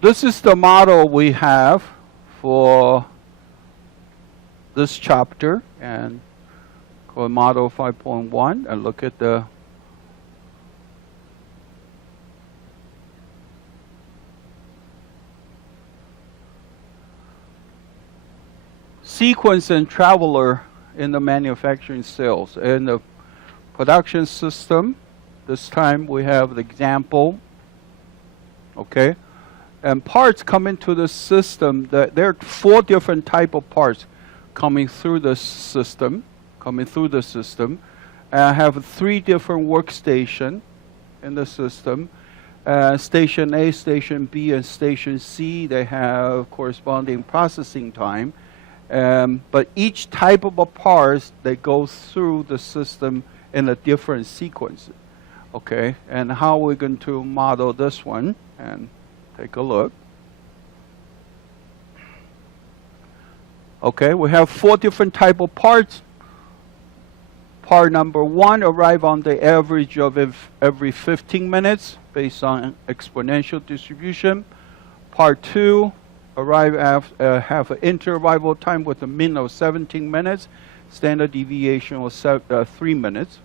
this is the model we have for this chapter, and called model 5.1, and look at the sequence and traveler in the manufacturing cells. In the production system, this time we have the example, okay? And parts come into the system. There are 4 different type of parts coming through the system. I have 3 different workstation in the system. Station A, Station B, and Station C, they have corresponding processing time. But each type of a part, they go through the system in a different sequence. Okay, and how we're going to model this one, and take a look. Okay, we have 4 different type of parts. Part number 1 arrive on the average of every 15 minutes based on exponential distribution. Part 2 arrive have an inter-arrival time with a mean of 17 minutes. Standard deviation was 3 minutes.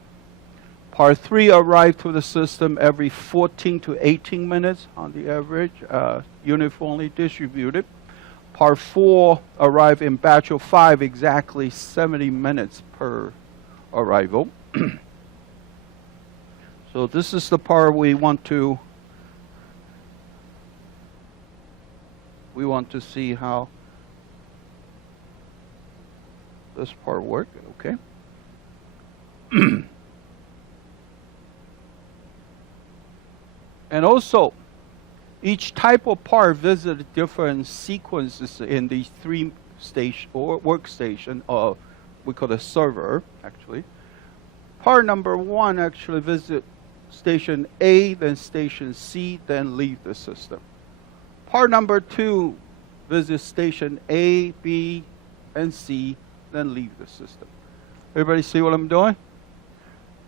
Part 3 arrive to the system every 14 to 18 minutes on the average, uniformly distributed. Part 4 arrive in batch of 5, exactly 70 minutes per arrival. So this is the part we want to see how this part works, okay? And also, each type of part visit different sequences in these 3 station or workstation, or we call it server, actually. Part number 1 actually visit station A, then station C, then leave the system. Part number 2 visit station A, B, and C, then leave the system. Everybody see what I'm doing?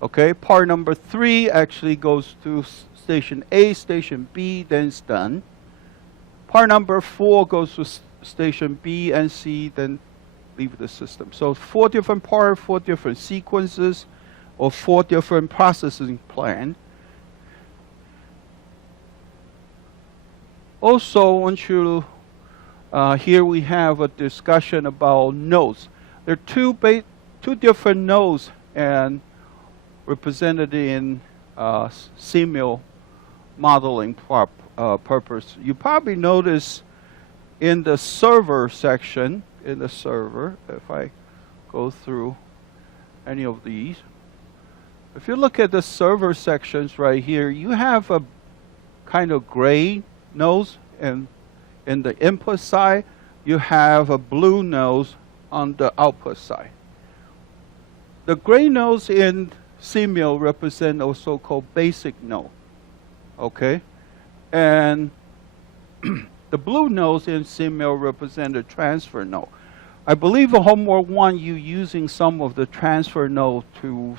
Okay, part number 3 actually goes to station A, station B, then it's done. Part number 4 goes to station B and C, then leave the system. So 4 different parts, 4 different sequences, or 4 different processing plan. Also, I want you here we have a discussion about nodes. There are 2 different nodes and represented in SIMIO modeling purpose. You probably notice in the server section, if I go through any of these, if you look at the server sections right here, you have a kind of gray nodes, and in the input side, you have a blue nodes on the output side. The gray nodes in SIMIO represent a so-called basic node, okay? And the blue nodes in SIMIO represent a transfer node. I believe in homework 1, you using some of the transfer node to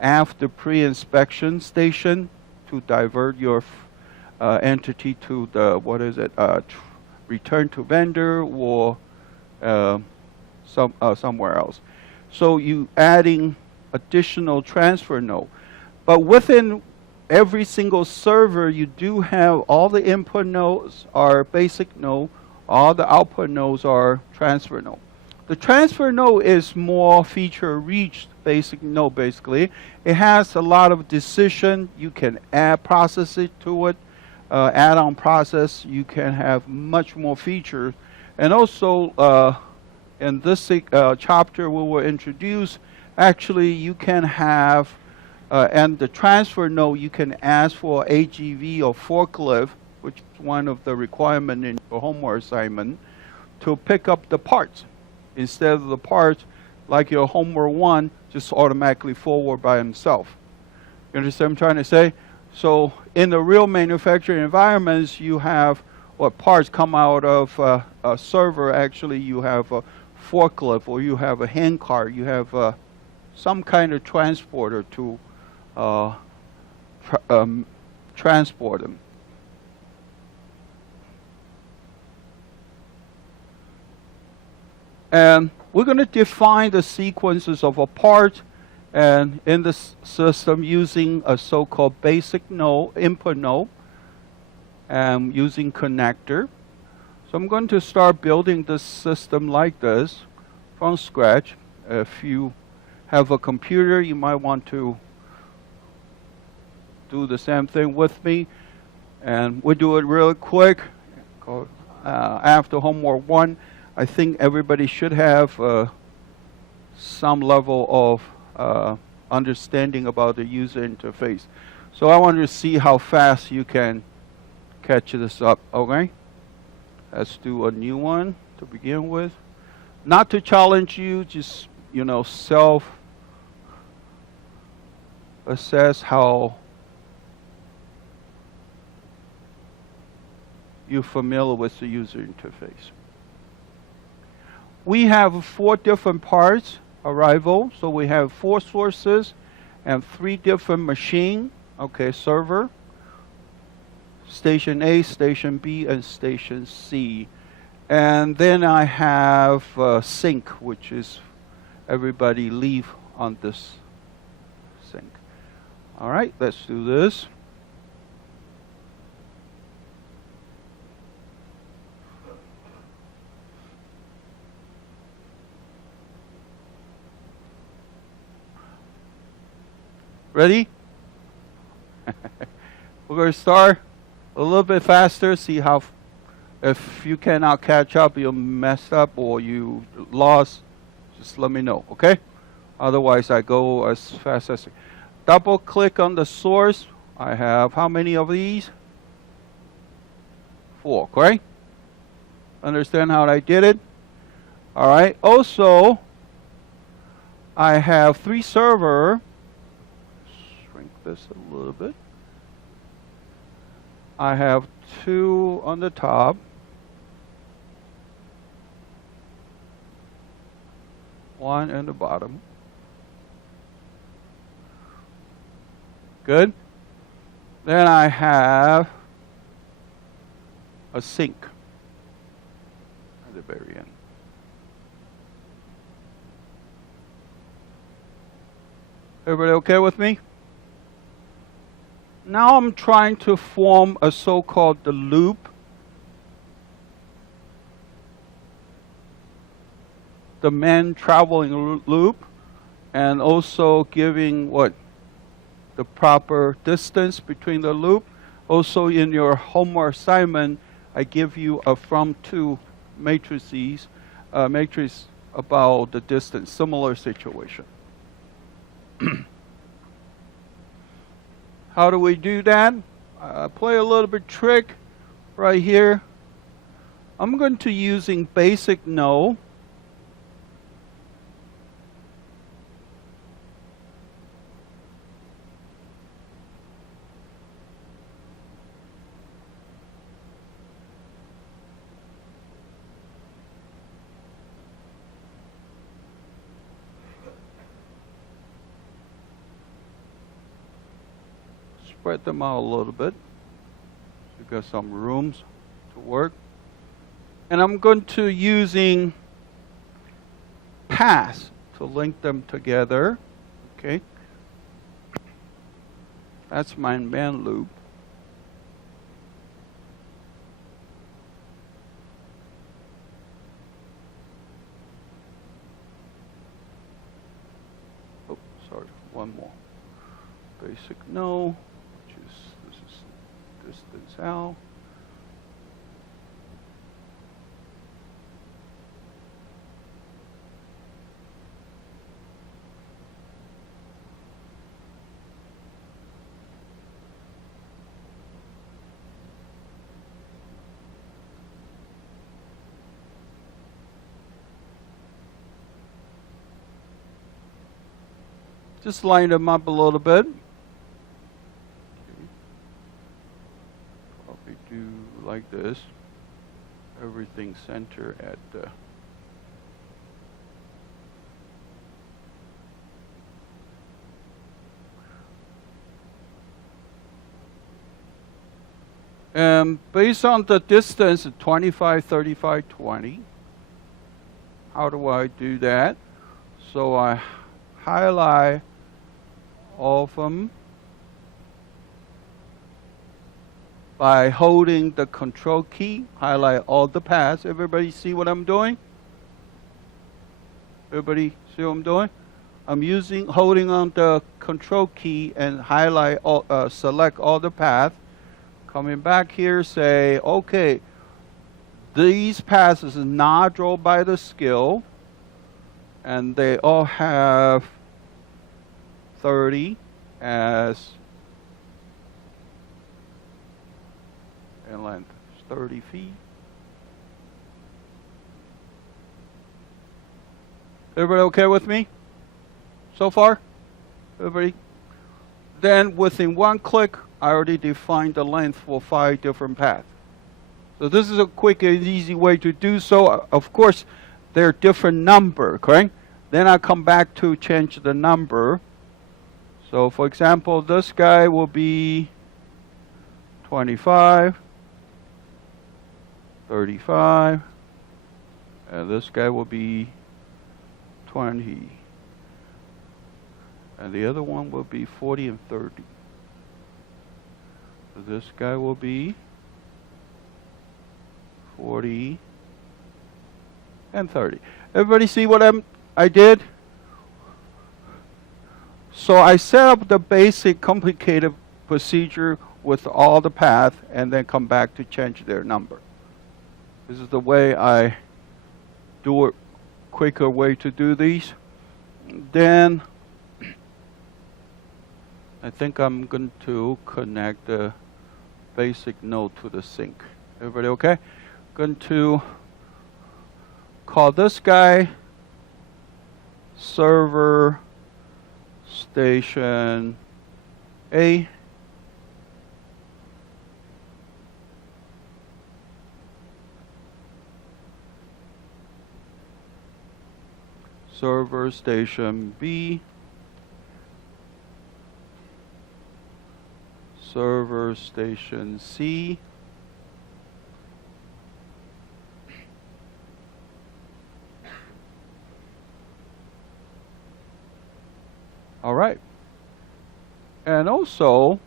after pre-inspection station to divert your entity to the, return to vendor or somewhere else. So you adding additional transfer node. But within every single server, you do have all the input nodes are basic node, all the output nodes are transfer node. The transfer node is more feature-rich basic node, basically. It has a lot of decision. You can add processes to it, add-on process. You can have much more features. And also, in this chapter, we will introduce, actually, you can have, and the transfer node, you can ask for AGV or forklift, which is one of the requirements in your homework assignment, to pick up the parts. Instead of the parts, like your homework 1, just automatically forward by himself. You understand what I'm trying to say? So in the real manufacturing environments, you have what parts come out of a server. Actually, you have a forklift, or you have a hand cart, you have some kind of transporter to transport them. And we're going to define the sequences of a part and in this system using a so-called basic node, input node, and using connector. So I'm going to start building this system like this from scratch. If you have a computer, you might want to do the same thing with me. And we'll do it really quick. After homework 1, I think everybody should have some level of understanding about the user interface. So I want to see how fast you can catch this up, okay? Let's do a new one to begin with. Not to challenge you, just, you know, self-assess how you're familiar with the user interface. We have 4 different parts, arrival. So we have 4 sources and 3 different machines, okay, server, station A, station B, and station C. And then I have sync, which is everybody leave on this sync. All right, let's do this. Ready? We're going to start a little bit faster, see how, if you cannot catch up, you messed up or you lost, just let me know, okay? Otherwise, I go as fast as I can. Double click on the source. I have how many of these? 4, correct? Understand how I did it? All right. Also, I have 3 servers. Shrink this a little bit. I have 2 on the top. One in the bottom. Good. Then I have a sink at the very end. Everybody okay with me? Now I'm trying to form a so-called the loop. The main traveling loop, and also giving what? The proper distance between the loop. Also in your homework assignment, I give you a from to matrices, matrix about the distance, similar situation. How do we do that? Play a little bit trick right here. I'm going to using basic node. Spread them out a little bit. So got some rooms to work. And I'm going to using paths to link them together. Okay. That's my main loop. Oh, sorry, one more. Basic no. This is distance out. Just line them up a little bit. Probably do like this. Everything center at the based on the distance, 25, 35, 20. How do I do that? So I highlight all of them by holding the control key, highlight all the paths. Everybody see what I'm doing? Everybody see what I'm doing? I'm holding on the control key and highlight all, select all the paths. Coming back here, say, okay, these paths is not drawn by the skill, and they all have 30 as in length, 30 feet. Everybody okay with me so far? Everybody? Then within one click, I already defined the length for 5 different paths. So this is a quick and easy way to do so. Of course, they're different number, correct? Then I come back to change the number. So for example, this guy will be 25, 35, and this guy will be 20. And the other one will be 40 and 30. So this guy will be 40 and 30. Everybody see what I did? So I set up the basic complicated procedure with all the paths and then come back to change their number. This is the way I do it, quicker way to do these. Then I think I'm going to connect the basic node to the sink. Everybody okay? Going to call this guy server station A. Server station B. Server station C. All right. And also,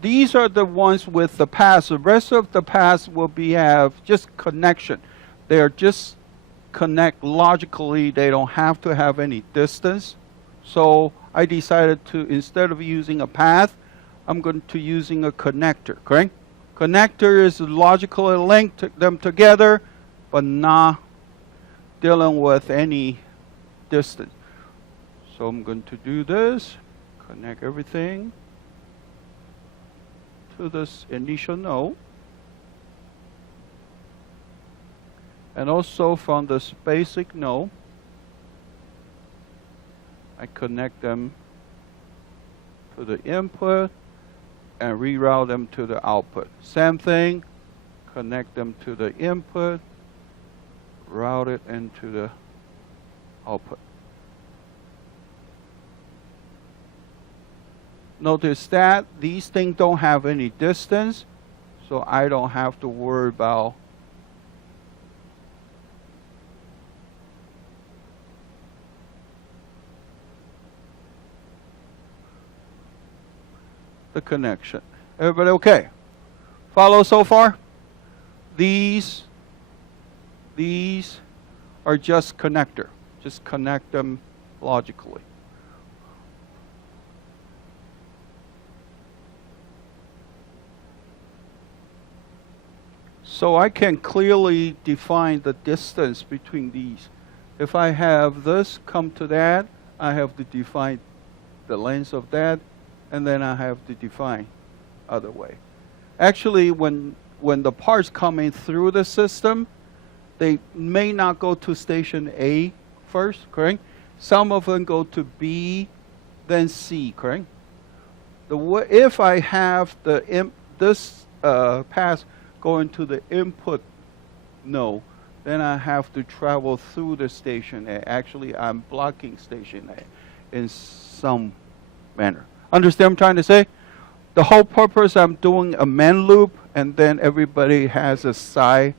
these are the ones with the paths. The rest of the paths will have just connection. They are just connect logically. They don't have to have any distance. So I decided to, instead of using a path, I'm going to using a connector, correct? Connector is logically linked them together, but not dealing with any distance. So I'm going to do this, connect everything to this initial node. And also from this basic node, I connect them to the input and reroute them to the output. Same thing, connect them to the input, route it into the output. Notice that these things don't have any distance, so I don't have to worry about the connection. Everybody okay? Follow so far? These are just connector. Just connect them logically. So I can clearly define the distance between these. If I have this come to that, I have to define the length of that, and then I have to define other way. Actually, when the parts coming through the system, they may not go to station A first, correct? Some of them go to B, then C, correct? If I have this path going to the input node, then I have to travel through the station A. Actually, I'm blocking station A in some manner. Understand what I'm trying to say? The whole purpose, I'm doing a main loop, and then everybody has a side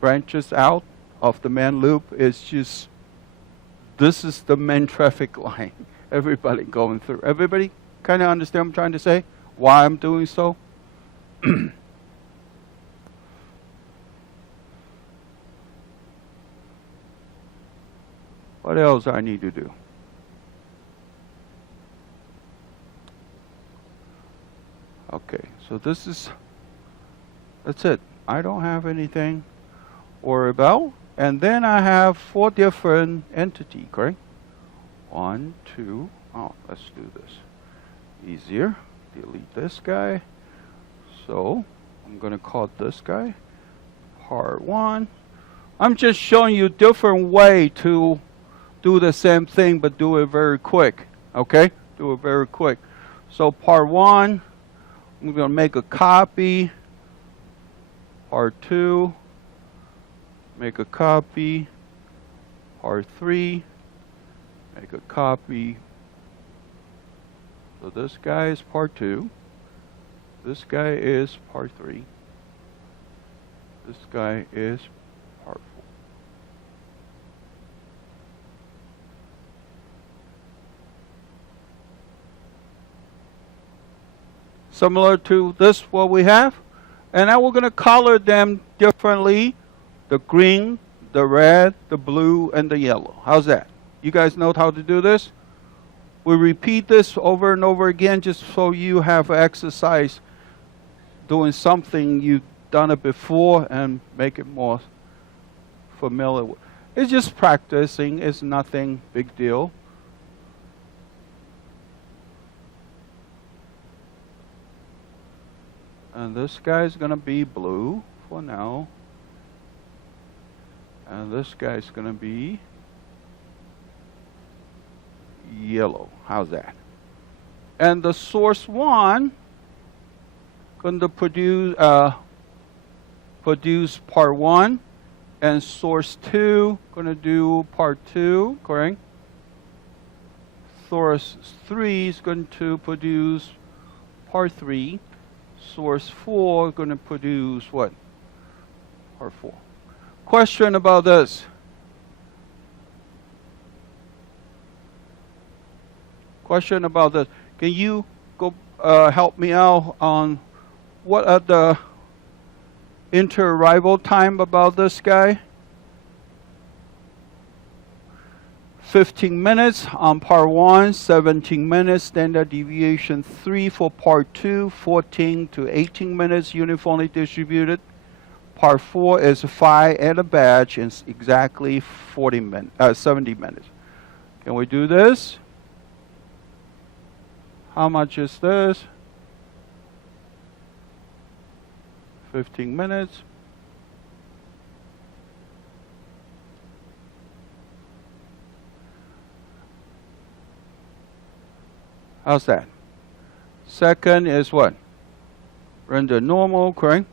branches out of the main loop is just, this is the main traffic line. Everybody going through. Everybody kind of understand what I'm trying to say? Why I'm doing so? What else I need to do? Okay, so that's it. I don't have anything to worry about. And then I have 4 different entities, correct? 1, 2, oh, let's do this. Easier. Delete this guy. So, I'm going to call this guy part 1. I'm just showing you a different way to do the same thing, but do it very quick. Okay? Do it very quick. So, part 1, I'm going to make a copy. Part 2, make a copy. Part 3, make a copy. So this guy is part 2. This guy is part 3. This guy is part 4. Similar to this, what we have. And now we're going to color them differently. The green, the red, the blue, and the yellow. How's that? You guys know how to do this? We repeat this over and over again just so you have exercise doing something you've done it before and make it more familiar with. It's just practicing. It's nothing big deal. And this guy's going to be blue for now. And this guy's going to be yellow. How's that? And the source 1 going to produce part 1, and source 2 going to do part 2, correct? Source 3 is going to produce part 3. Source 4 is going to produce what? Part 4. Question about this. Question about this. Can you go help me out on what are the inter-arrival time about this guy? 15 minutes on part 1, 17 minutes, standard deviation 3 for part 2, 14 to 18 minutes uniformly distributed. Part 4 is 5 and a batch, and exactly 70 minutes. Can we do this? How much is this? 15 minutes. How's that? Second is what? Render normal, correct?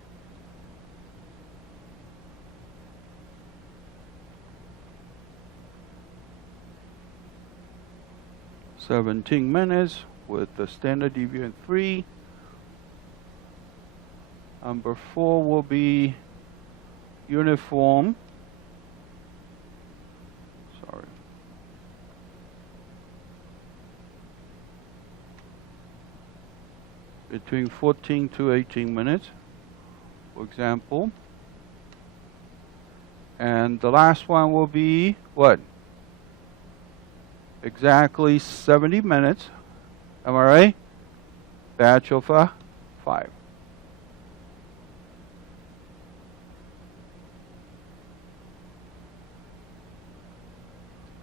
"17 minutes with the standard deviation 3. Number 4 will be uniform. Sorry. Between 14 to 18 minutes, for example. And the last one will be what? Exactly 70 minutes. Am I right? Batch of 5.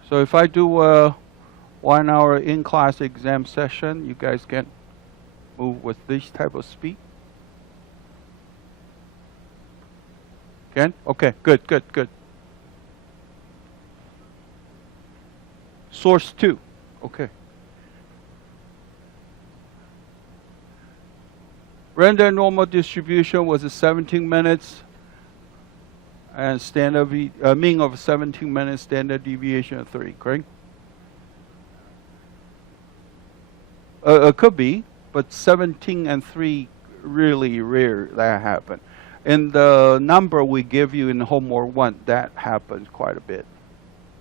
So if I do a 1 hour in-class exam session, you guys can move with this type of speed? Can? Okay, good, good, good. Source 2, okay. Render normal distribution was 17 minutes, and standard mean of 17 minutes, standard deviation of 3, correct? It could be, but 17 and 3 really rare that happen. in the number we give you in homework 1, that happens quite a bit.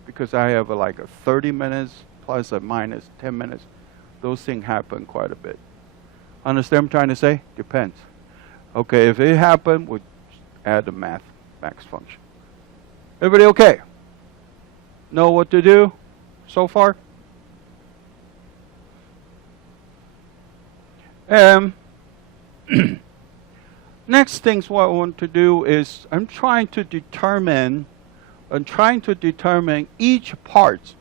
Because I have like a 30 minutes plus or minus 10 minutes. Those things happen quite a bit. Understand what I'm trying to say? Depends. Okay, if it happens, we add the max function. Everybody okay? Know what to do so far? Next things what I want to do is I'm trying to determine each part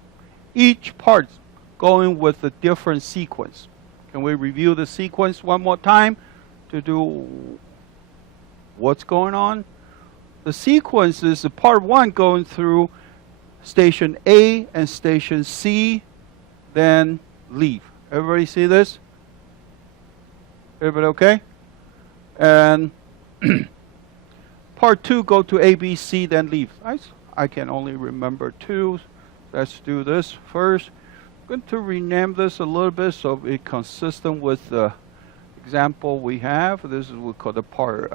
going with a different sequence. Can we review the sequence one more time to do what's going on? The sequence is the part 1 going through station A and station C, then leave. Everybody see this? Everybody okay? And part 2 go to A, B, C, then leave. I can only remember 2. Let's do this first. I'm going to rename this a little bit so it's consistent with the example we have. This is we call the part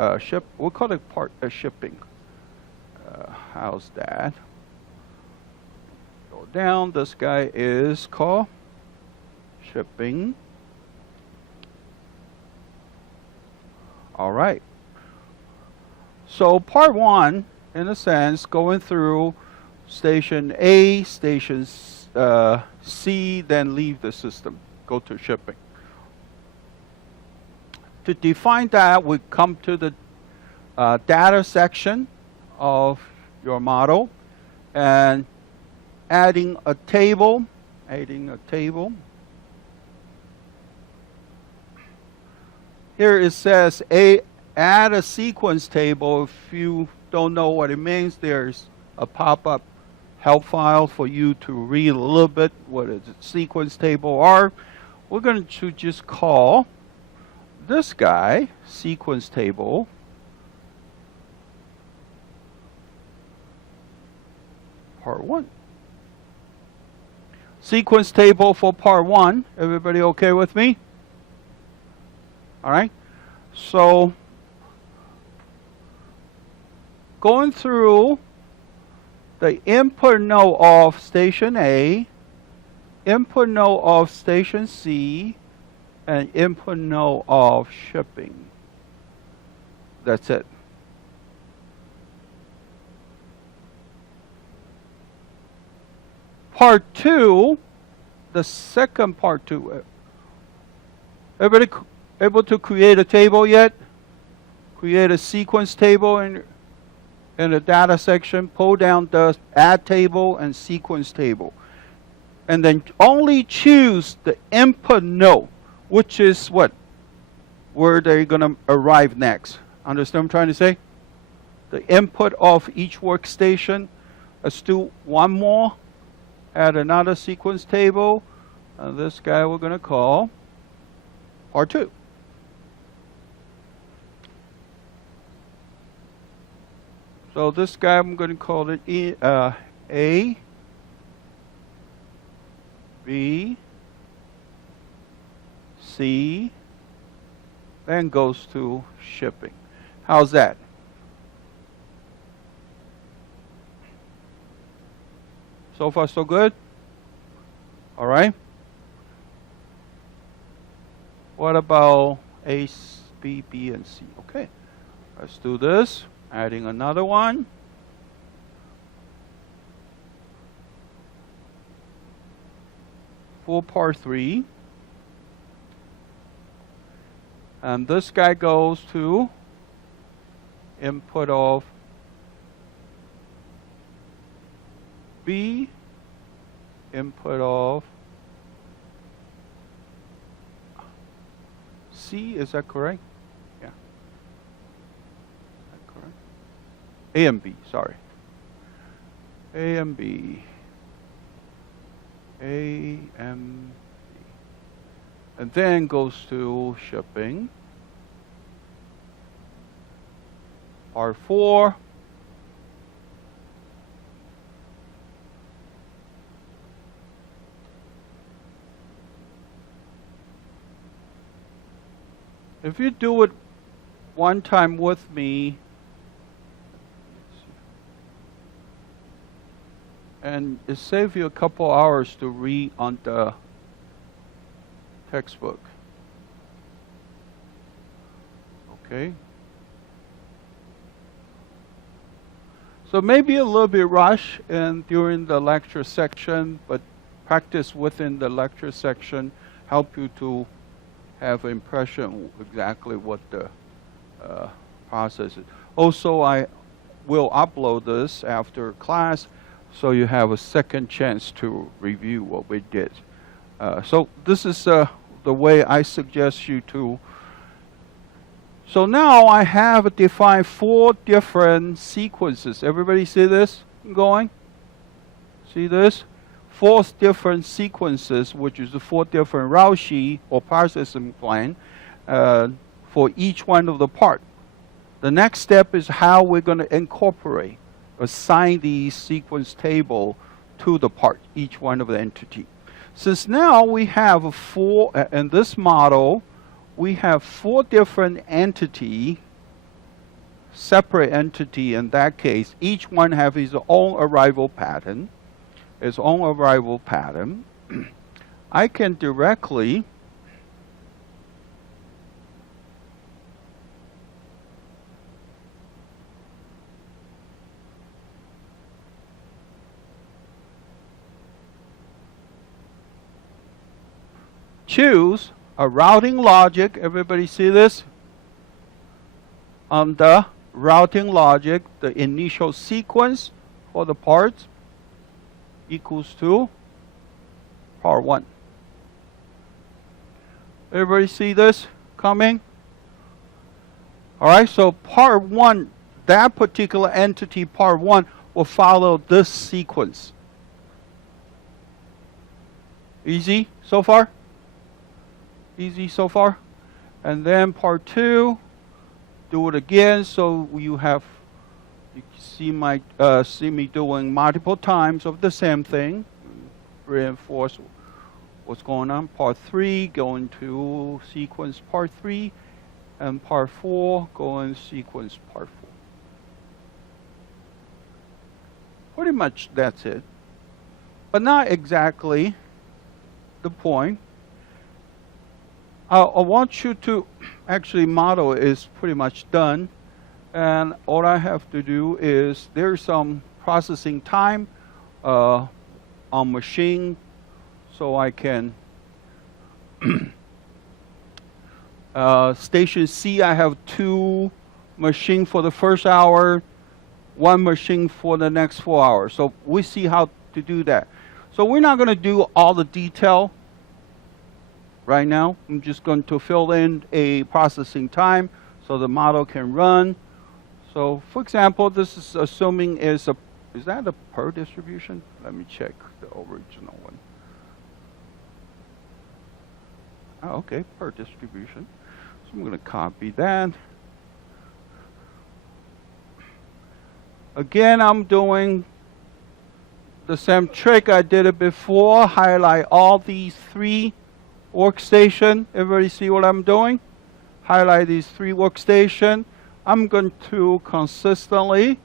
we'll call it part shipping. How's that? Go down. This guy is called shipping. All right. So part 1, in a sense, going through station A, station C, then leave the system, go to shipping. To define that, we come to the data section of your model and adding a table. Here it says add a sequence table. If you don't know what it means, there's a pop-up help file for you to read a little bit what a sequence table are. We're going to just call this guy sequence table. Part 1. Sequence table for part 1. Everybody okay with me? All right. So going through the input node of station A, input node of station C, and input node of shipping. That's it. Part 2, the second part 2. Everybody able to create a table yet? Create a sequence table in the data section. Pull down the add table and sequence table. And then only choose the input node, which is what? Where they're going to arrive next. Understand what I'm trying to say? The input of each workstation. Let's do one more. Add another sequence table. This guy we're going to call part 2. So this guy I'm going to call it A, B, C, then goes to shipping. How's that? So far so good? All right. What about A, B, B, and C? Okay. Let's do this. Adding another one. For part 3. And this guy goes to input of B, input of C. Is that correct? Yeah. Is that correct? A and B, sorry. A and B. A and B. And then goes to shipping. Part 4. If you do it one time with me, And it saves you a couple hours to read on the textbook. Okay. So maybe a little bit rush during the lecture section, but practice within the lecture section help you to have an impression exactly what the process is. Also, I will upload this after class, so you have a second chance to review what we did. So this is the way I suggest you to. So now I have defined 4 different sequences. Everybody see this going? See this? 4 different sequences, which is the 4 different route sheet or processing plan for each one of the part. The next step is how we're going to incorporate, assign the sequence table to the part, each one of the entity. Since now we have 4, in this model, we have 4 different entity, separate entity in that case. Each one have his own arrival pattern, I can directly choose a routing logic. Everybody see this? On the routing logic, the initial sequence for the parts equals to part 1. Everybody see this coming? All right, so part 1, that particular entity, part 1, will follow this sequence. Easy so far? Easy so far? And then part 2, do it again, so you see me doing multiple times of the same thing. Reinforce what's going on. Part 3, going to sequence part 3, and part 4, going sequence part 4. Pretty much that's it. But not exactly the point. I want you to actually model is pretty much done, and all I have to do is there's some processing time on machine, so I can station C, I have 2 machines for the first hour, 1 machine for the next 4 hours. So we see how to do that. So we're not going to do all the detail right now. I'm just going to fill in a processing time so the model can run. So for example, this is assuming is that a per distribution? Let me check the original one. Oh, okay, per distribution. So I'm going to copy that. Again, I'm doing the same trick I did it before. Highlight all these 3 workstation. Everybody see what I'm doing? Highlight these 3 workstation. I'm going to consistently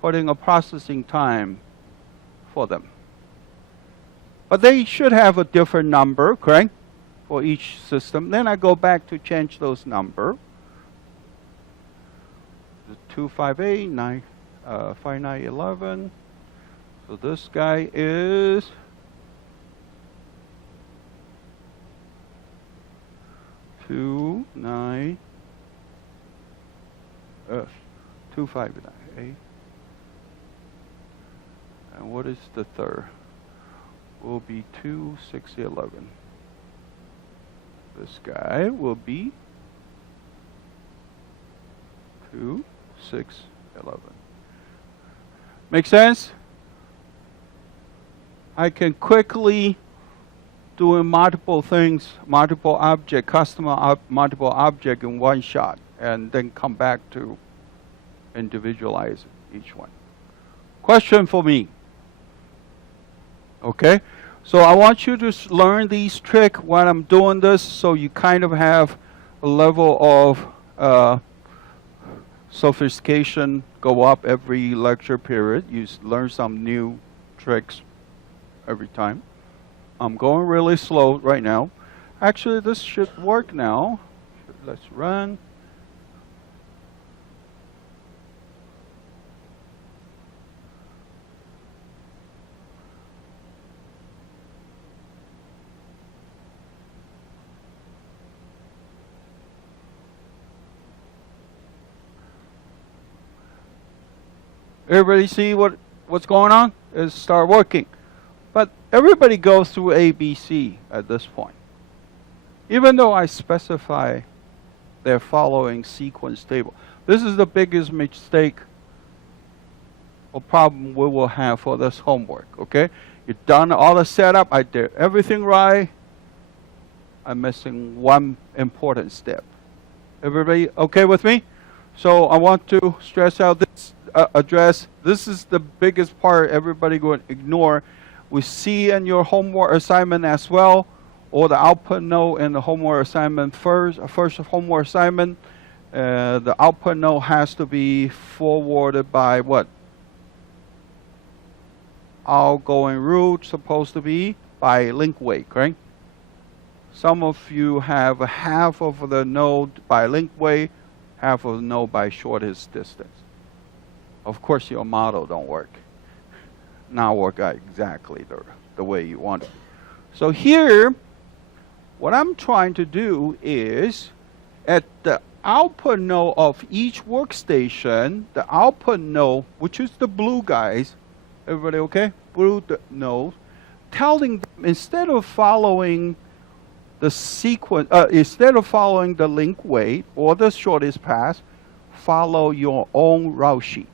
putting a processing time for them. But they should have a different number, correct? For each system. Then I go back to change those number. 258, 5911. So this guy is 259. And what is the third? Will be 2611. This guy will be 2611. Make sense? I can quickly do multiple things, multiple object, multiple object in one shot, and then come back to individualize each one. Question for me? Okay, so I want you to learn these tricks while I'm doing this, so you kind of have a level of sophistication go up every lecture period. You learn some new tricks every time. I'm going really slow right now. Actually, this should work now. Let's run. Everybody see what's going on? Is start working. But everybody goes through ABC at this point. Even though I specify their following sequence table. This is the biggest mistake or problem we will have for this homework, okay? You've done all the setup, I did everything right. I'm missing one important step. Everybody okay with me? So I want to stress out this, address, this is the biggest part everybody going to ignore. We see in your homework assignment as well, or the output node in the homework assignment first homework assignment, the output node has to be forwarded by what? Outgoing route supposed to be by link weight, right? Some of you have half of the node by link weight, half of the node by shortest distance. Of course, your model don't work. Not work out exactly the way you want it. So here, what I'm trying to do is, at the output node of each workstation, the output node, which is the blue guys, everybody okay? Blue node, telling them instead of following the sequence, instead of following the link weight or the shortest path, follow your own route sheet.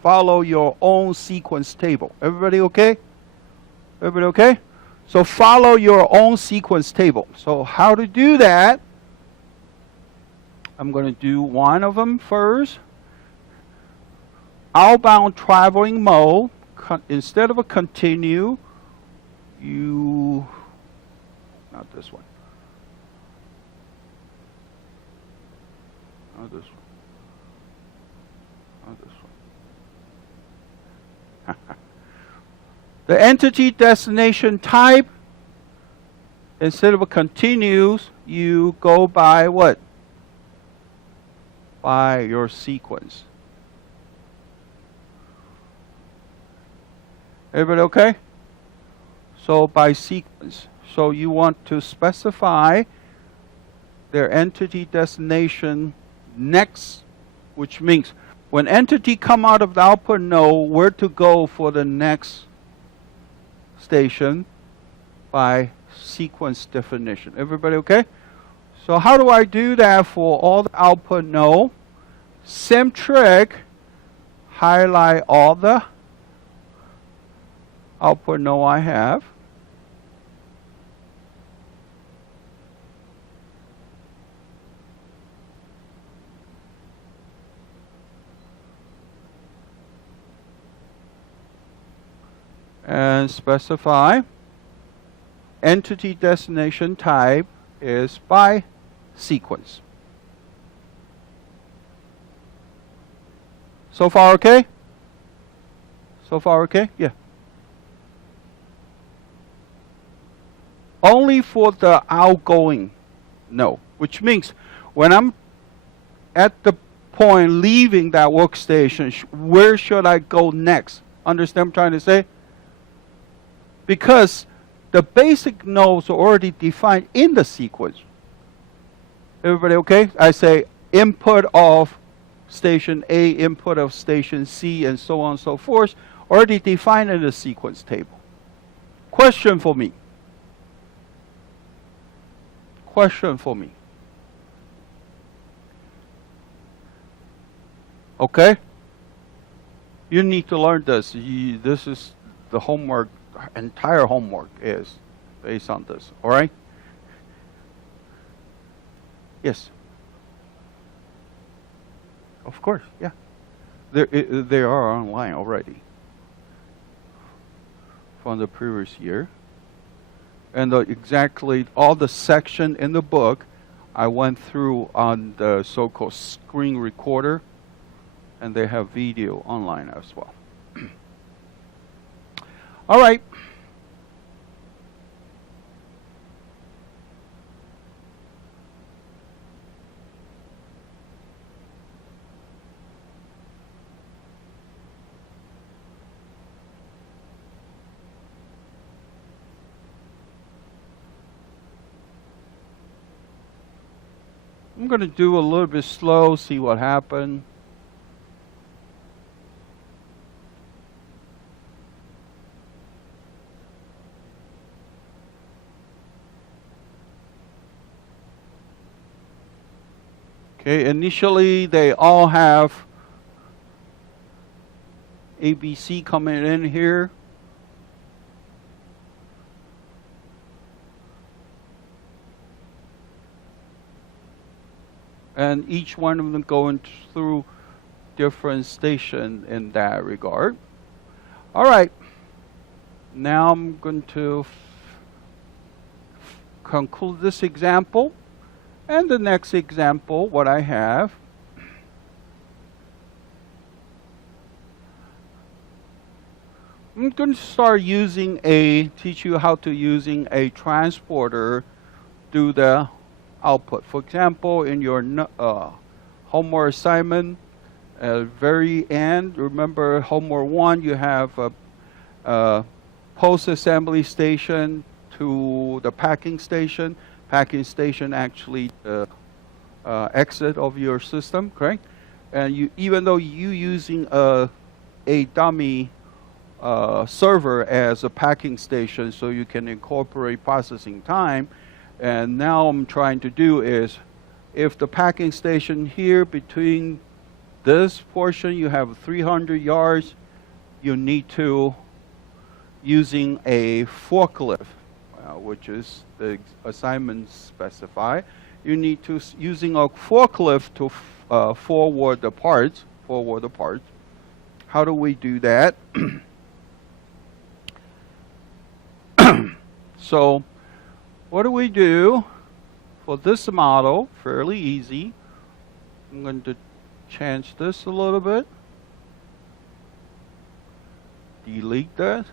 Follow your own sequence table. Everybody okay? Everybody okay? So follow your own sequence table. So how to do that? I'm going to do one of them first. Outbound traveling mode. Instead of a continue, you, not this one. Not this one. Not this one. The entity destination type, instead of a continues, you go by what? By your sequence. Everybody okay? So by sequence. So you want to specify their entity destination next, which means when entity come out of the output node, where to go for the next station by sequence definition. Everybody okay? So how do I do that for all the output node? Same trick, highlight all the output node I have. And specify entity destination type is by sequence. So far okay? So far okay? Yeah. Only for the outgoing node, which means when I'm at the point leaving that workstation, where should I go next? Understand what I'm trying to say? Because the basic nodes are already defined in the sequence. Everybody okay? I say input of station A, input of station C, and so on and so forth, already defined in the sequence table. Question for me. Question for me. Okay? You need to learn this. This is the homework. Entire homework is based on this. All right? Yes. Of course, yeah. They are online already from the previous year. And exactly all the section in the book I went through on the so-called screen recorder. and they have video online as well. All right. I'm going to do a little bit slow, see what happens. Okay, initially they all have ABC coming in here. And each one of them going through different station in that regard. All right, now I'm going to conclude this example. And the next example, what I have, I'm going to start teach you how to using a transporter do the output. For example, in your homework assignment, at the very end, remember homework 1, you have a post-assembly station to the packing station. Packing station actually the exit of your system, correct? And even though you're using a dummy server as a packing station, so you can incorporate processing time. And now I'm trying to do is, if the packing station here between this portion, you have 300 yards, you need to using a forklift, which is the assignment specify. You need to using a forklift to forward the parts. How do we do that? So what do we do for this model? Fairly easy. I'm going to change this a little bit. Delete that.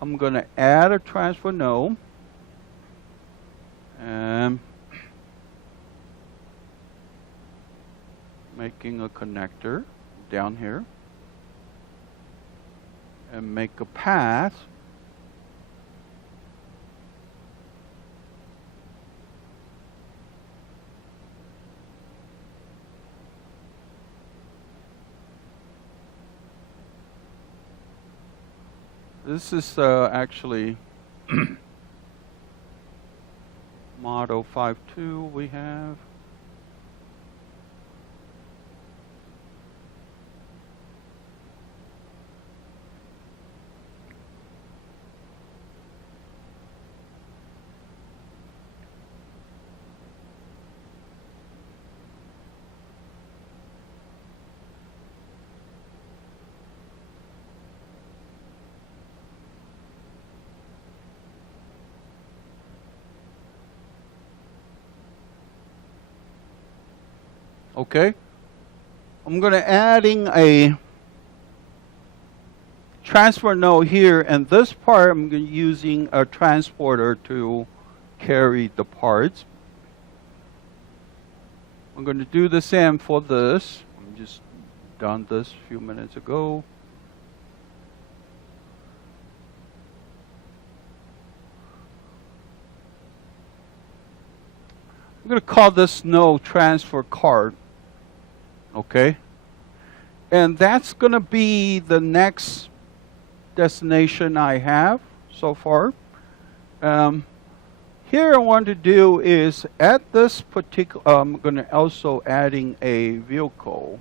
I'm going to add a transfer node. And making a connector down here. And make a path. This is actually model 5.2 we have. Okay, I'm going to adding a transfer node here, and this part I'm using a transporter to carry the parts. I'm going to do the same for this. I just done this a few minutes ago. I'm going to call this node transfer card. Okay, and that's going to be the next destination I have so far. Here I want to do is at this particular, I'm going to also adding a vehicle.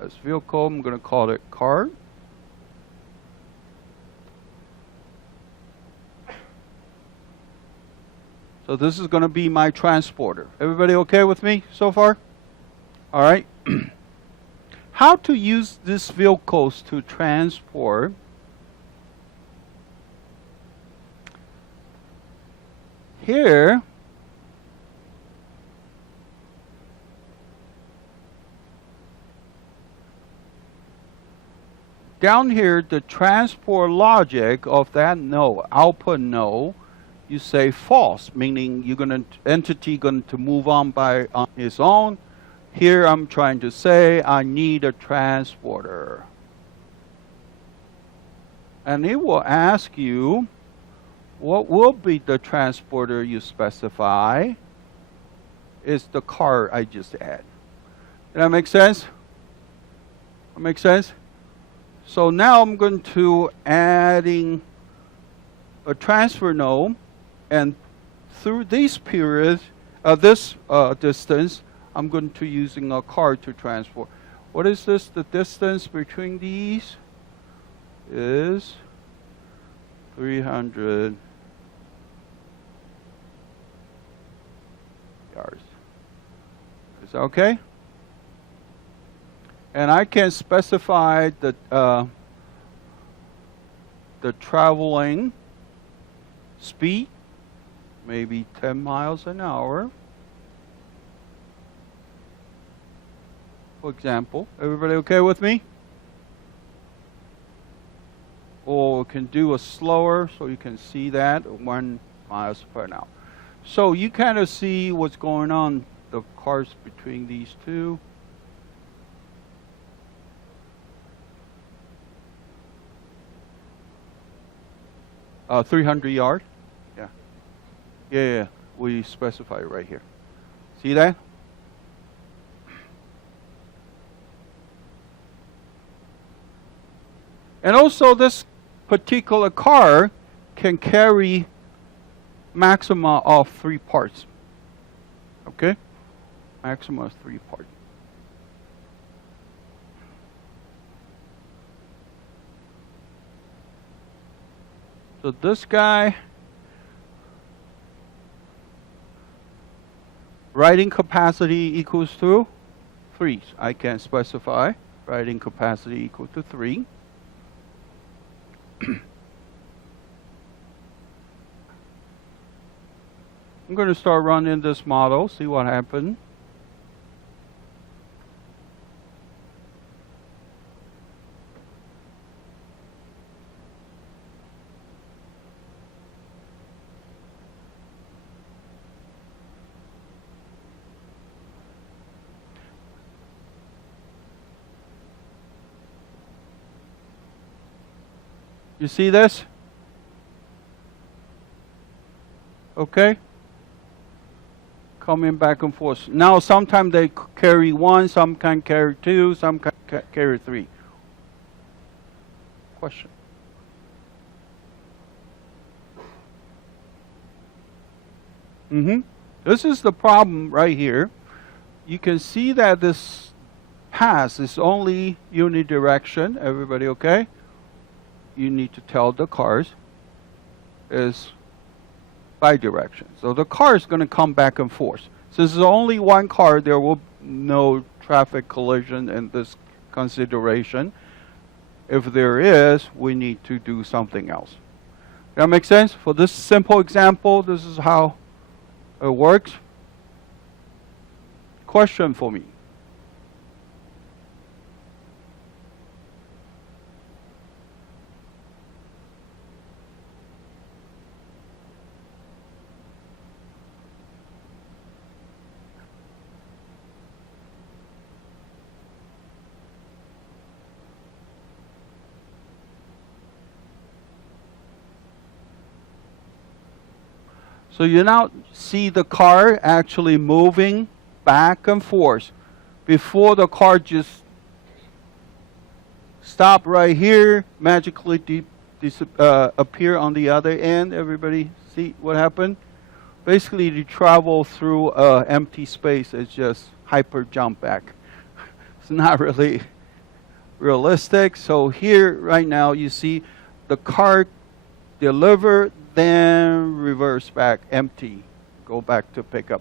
As vehicle, I'm going to call it card. So this is going to be my transporter. Everybody okay with me so far? All right. How to use these vehicles to transport? Here, down here, the transport logic of that node, output node, you say false, meaning you're gonna entity going to move on its own. Here I'm trying to say I need a transporter. And it will ask you what will be the transporter you specify. Is the car I just add. Did that make sense? That make sense? So now I'm going to adding a transfer node, and through these periods, this distance, I'm going to using a car to transport. What is this? The distance between these is 300 yards. Is that okay? And I can specify the traveling speed, maybe 10 miles an hour. For example, everybody okay with me? Or we can do a slower so you can see that 1 miles per hour. So you kind of see what's going on, the cars between these two. 300 yards. Yeah. We specify it right here. See that? And also this particular car can carry maximum of 3 parts. Okay? Maximum of 3 parts. So this guy, riding capacity equals to 3. I can specify riding capacity equal to 3. I'm going to start running this model, see what happens. You see this? Okay? Coming back and forth. Now sometimes they carry 1, some can carry 2, some can carry 3. Question? This is the problem right here. You can see that this path is only unidirection. Everybody okay? You need to tell the cars is bidirection. So the car is going to come back and forth. Since there's only one car, there will be no traffic collision in this consideration. If there is, we need to do something else. That make sense? For this simple example, this is how it works. Question for me. So you now see the car actually moving back and forth. Before the car just stop right here, magically appear on the other end. Everybody see what happened? Basically, you travel through empty space. It's just hyper jump back. It's not really realistic. So here, right now, you see the car deliver, then reverse back, empty, go back to pick up.